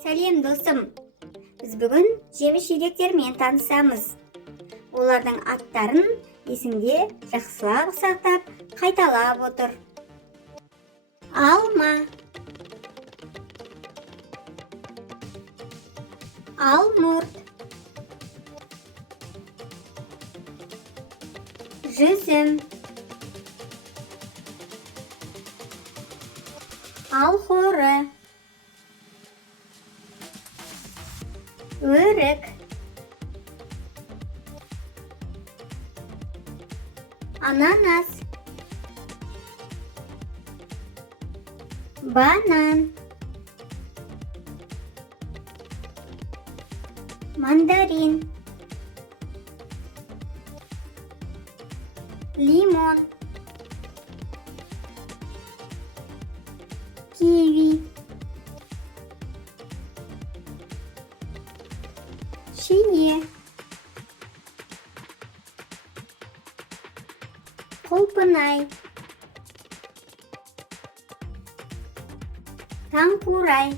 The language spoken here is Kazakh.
Сәлем досым. Біз бүгін жеміс-жидектермен танысамыз. Олардың аттарын есіңде жақсылап сақтап, қайталап отыр. Алма, алмұрт, жүзім, алхоры, өрік, ананас, банан, мандарин, лимон, киви, шие, құлпынай, таңқурай,